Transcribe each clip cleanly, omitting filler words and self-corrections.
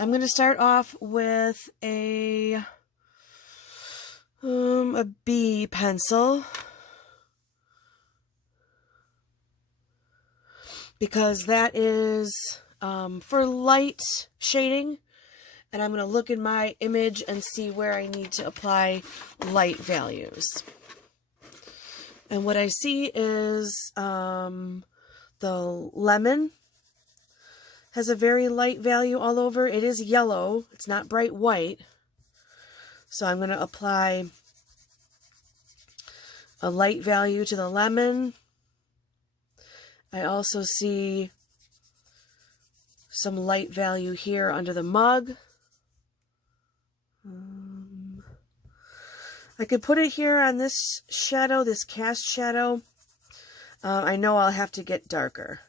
I'm going to start off with a B pencil, because that is for light shading, and I'm going to look in my image and see where I need to apply light values. And what I see is the lemon has a very light value all over. It is yellow. It's not bright white. So I'm going to apply a light value to the lemon. I also see some light value here under the mug. I could put it here on this shadow, this cast shadow. I know I'll have to get darker.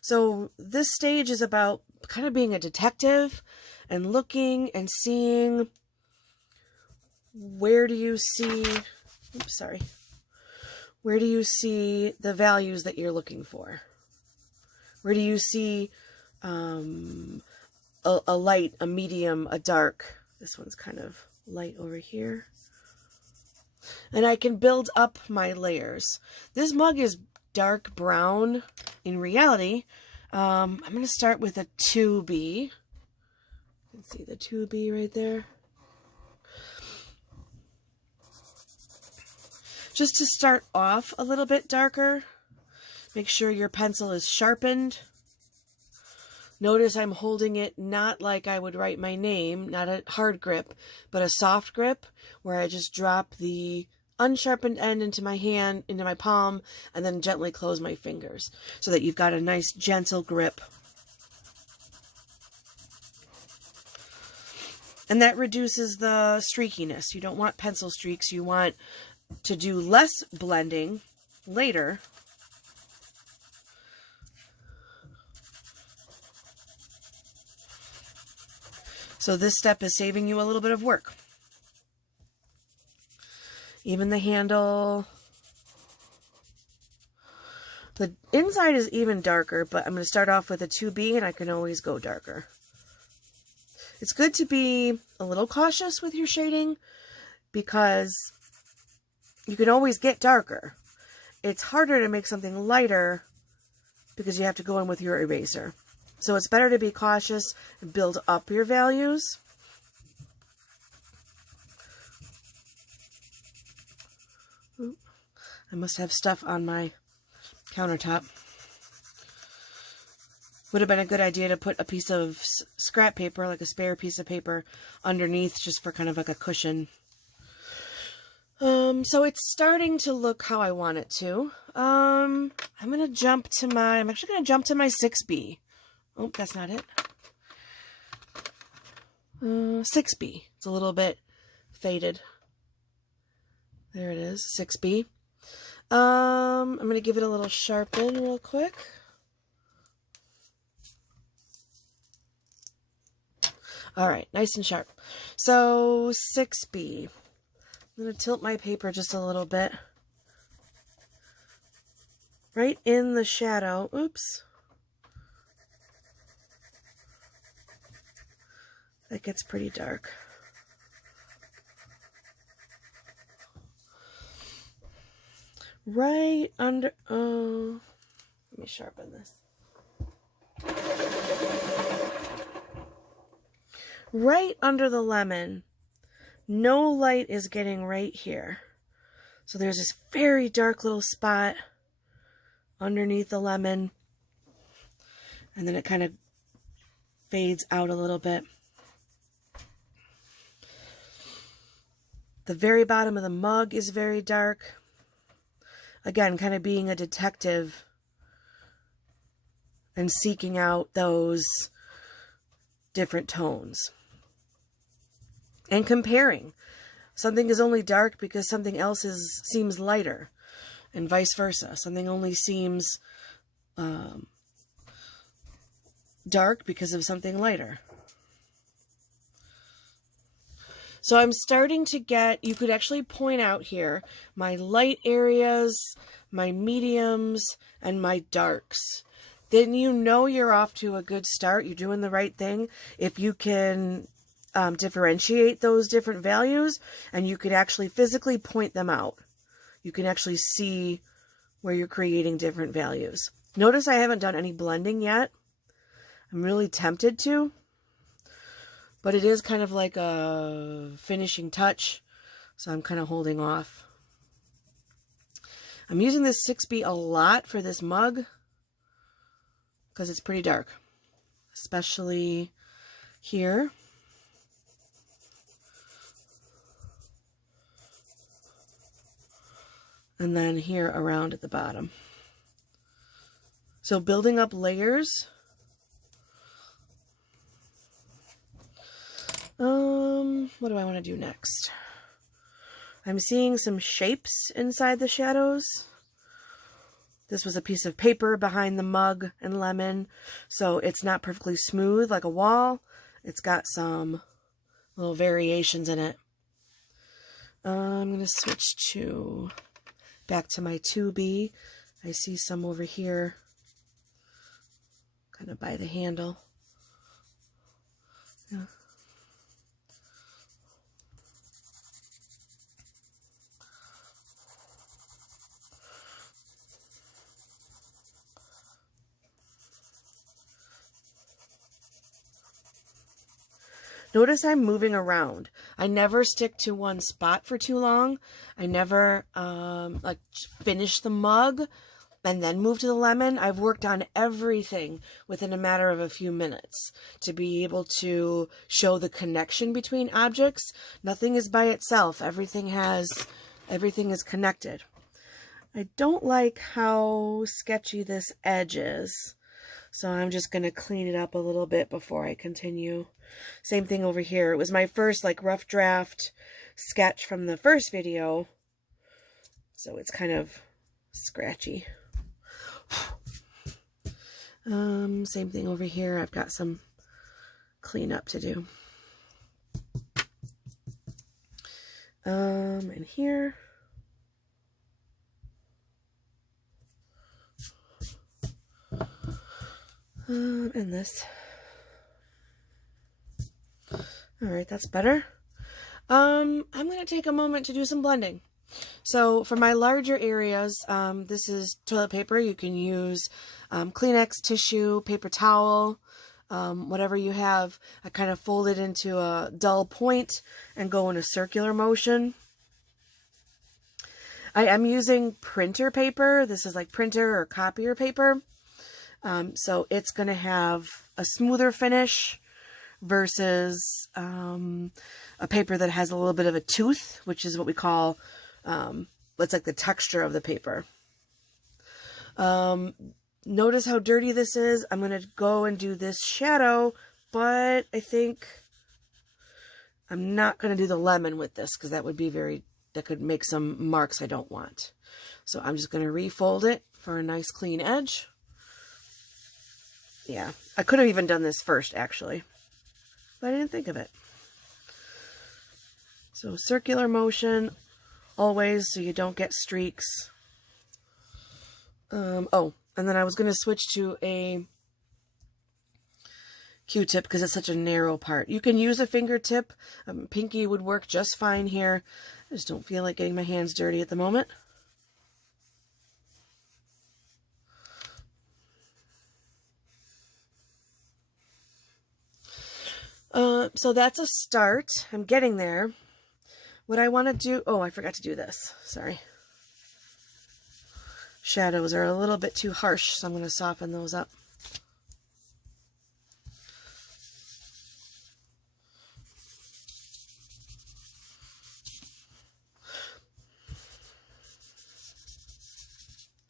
So this stage is about kind of being a detective and looking and seeing where do you see, where do you see the values that you're looking for? Where do you see a light, a medium, a dark? This one's kind of light over here. And I can build up my layers. This mug is dark brown in reality. I'm going to start with a 2B. You can see the 2B right there. Just to start off a little bit darker, make sure your pencil is sharpened. Notice I'm holding it not like I would write my name, not a hard grip, but a soft grip where I just drop the unsharpened end into my hand, into my palm, and then gently close my fingers so that you've got a nice gentle grip. And that reduces the streakiness. You don't want pencil streaks. You want to do less blending later. So this step is saving you a little bit of work. Even the handle. The inside is even darker, but I'm going to start off with a 2B, and I can always go darker. It's good to be a little cautious with your shading because you can always get darker. It's harder to make something lighter because you have to go in with your eraser. So it's better to be cautious and build up your values. Ooh, I must have stuff on my countertop. Would have been a good idea to put a piece of scrap paper, like a spare piece of paper, underneath just for kind of like a cushion. So it's starting to look how I want it to. I'm actually going to jump to my 6B. Oh, that's not it. 6B. It's a little bit faded. There it is, 6B. I'm going to give it a little sharpen real quick. All right, nice and sharp. So 6B. I'm going to tilt my paper just a little bit. Right in the shadow. Oops. That gets pretty dark. Right under, let me sharpen this. Right under the lemon, no light is getting right here. So there's this very dark little spot underneath the lemon. And then it kind of fades out a little bit. The very bottom of the mug is very dark. Again, kind of being a detective and seeking out those different tones. And comparing. Something is only dark because something else seems lighter, and vice versa. Something only seems dark because of something lighter. So I'm starting to get, you could actually point out here, my light areas, my mediums, and my darks. then you know you're off to a good start. You're doing the right thing. If you can differentiate those different values, and you could actually physically point them out. You can actually see where you're creating different values. Notice I haven't done any blending yet. I'm really tempted to, but it is kind of like a finishing touch, so I'm kind of holding off. I'm using this 6B a lot for this mug because it's pretty dark, especially here. And then here around at the bottom. So building up layers. What do I want to do next? I'm seeing some shapes inside the shadows. This was a piece of paper behind the mug and lemon, so it's not perfectly smooth like a wall. It's got some little variations in it. I'm going to switch to back to my 2B. I see some over here, kind of by the handle. Yeah. Notice I'm moving around. I never stick to one spot for too long. I never like finish the mug and then move to the lemon. I've worked on everything within a matter of a few minutes to be able to show the connection between objects. Nothing is by itself. Everything is connected. I don't like how sketchy this edge is, so I'm just going to clean it up a little bit before I continue. Same thing over here. It was my first like rough draft sketch from the first video, so it's kind of scratchy. Same thing over here. I've got some cleanup to do. And here. And this. All right, that's better. I'm going to take a moment to do some blending. So for my larger areas, this is toilet paper. You can use Kleenex, tissue, paper towel, whatever you have. I kind of fold it into a dull point and go in a circular motion. I am using printer paper. This is like printer or copier paper. So it's going to have a smoother finish versus a paper that has a little bit of a tooth, which is what we call, it's like the texture of the paper. Notice how dirty this is. I'm going to go and do this shadow, but I think I'm not going to do the lemon with this because that could make some marks I don't want. So I'm just going to refold it for a nice clean edge. Yeah, I could have even done this first actually, but I didn't think of it. So circular motion always, so you don't get streaks. Oh, and then I was going to switch to a Q-tip because it's such a narrow part. You can use a fingertip. Pinky would work just fine here. I just don't feel like getting my hands dirty at the moment. So that's a start. I'm getting there. What I want to do... Oh, I forgot to do this. Sorry. Shadows are a little bit too harsh, so I'm going to soften those up.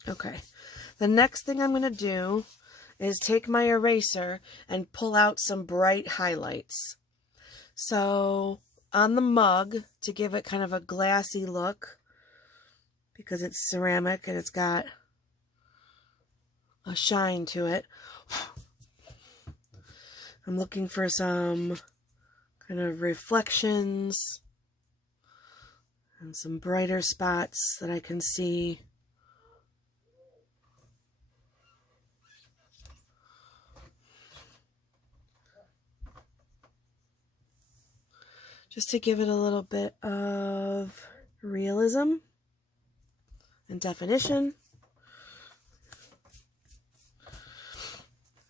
Okay. The next thing I'm going to do is take my eraser and pull out some bright highlights. So on the mug, to give it kind of a glassy look, because it's ceramic and it's got a shine to it, I'm looking for some kind of reflections and some brighter spots that I can see. just to give it a little bit of realism and definition.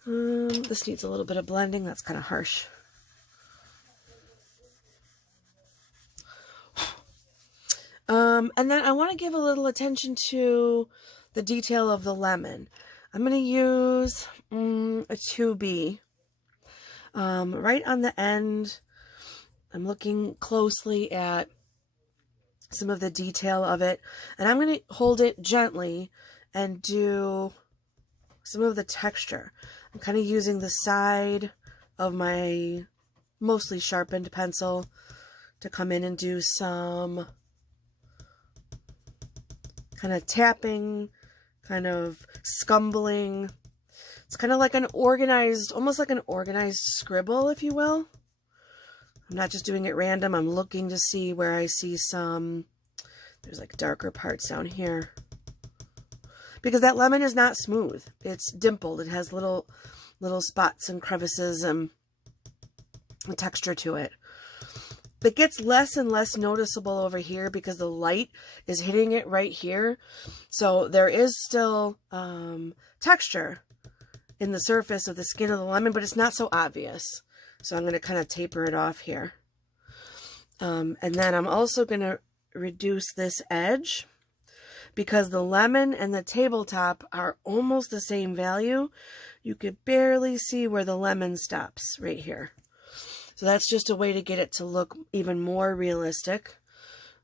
This needs a little bit of blending. That's kind of harsh. And then I want to give a little attention to the detail of the lemon. I'm going to use a 2B. Right on the end, I'm looking closely at some of the detail of it. And I'm going to hold it gently and do some of the texture. I'm kind of using the side of my mostly sharpened pencil to come in and do some kind of tapping, kind of scumbling. It's kind of like an organized, almost like an organized scribble, if you will. I'm not just doing it random. I'm looking to see where I see some, there's like darker parts down here. Because that lemon is not smooth. It's dimpled. It has little spots and crevices and a texture to it. It gets less and less noticeable over here because the light is hitting it right here. So there is still texture in the surface of the skin of the lemon, but it's not so obvious. So I'm going to kind of taper it off here. And then I'm also going to reduce this edge because the lemon and the tabletop are almost the same value. You could barely see where the lemon stops right here. So that's just a way to get it to look even more realistic.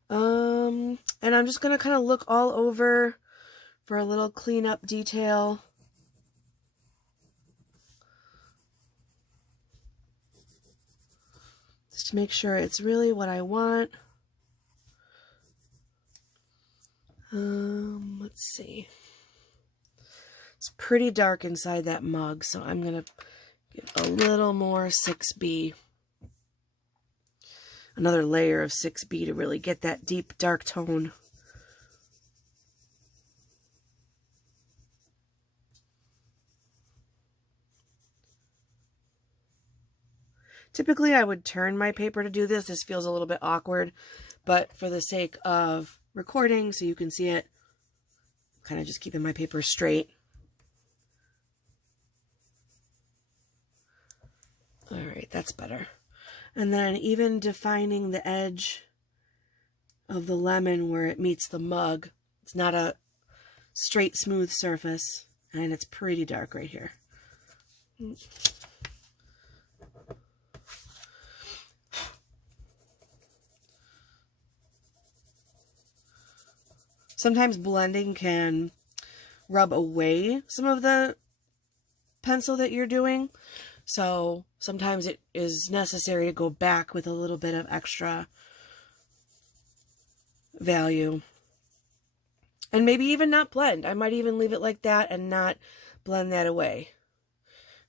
And I'm just going to kind of look all over for a little cleanup detail. Just to make sure it's really what I want. Let's see. It's pretty dark inside that mug, so I'm going to get a little more 6B. Another layer of 6B to really get that deep dark tone. Typically I would turn my paper to do this. This feels a little bit awkward, but for the sake of recording so you can see it, I'm kind of just keeping my paper straight. All right, that's better. And then even defining the edge of the lemon where it meets the mug. It's not a straight, smooth surface, and it's pretty dark right here. Sometimes blending can rub away some of the pencil that you're doing. So sometimes it is necessary to go back with a little bit of extra value. And maybe even not blend. I might even leave it like that and not blend that away.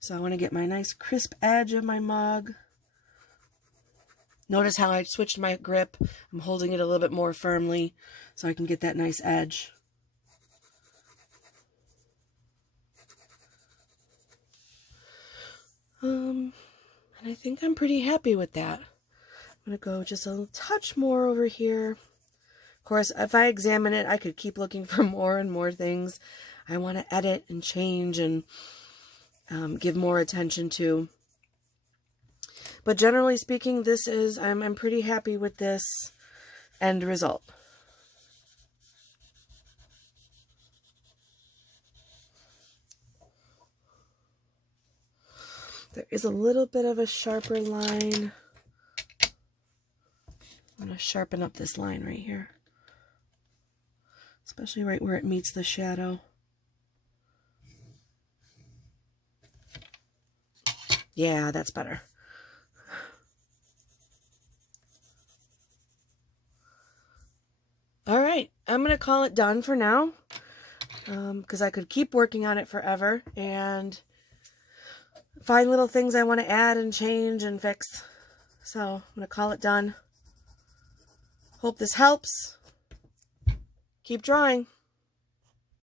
So I want to get my nice crisp edge of my mug. Notice how I switched my grip. I'm holding it a little bit more firmly so I can get that nice edge. And I think I'm pretty happy with that. I'm going to go just a touch more over here. Of course, if I examine it, I could keep looking for more and more things I want to edit and change and give more attention to. But generally speaking, this is, I'm pretty happy with this end result. There is a little bit of a sharper line. I'm going to sharpen up this line right here. Especially right where it meets the shadow. Yeah, that's better. All right, I'm going to call it done for now. Because I could keep working on it forever and find little things I want to add and change and fix. So I'm going to call it done. Hope this helps. Keep drawing.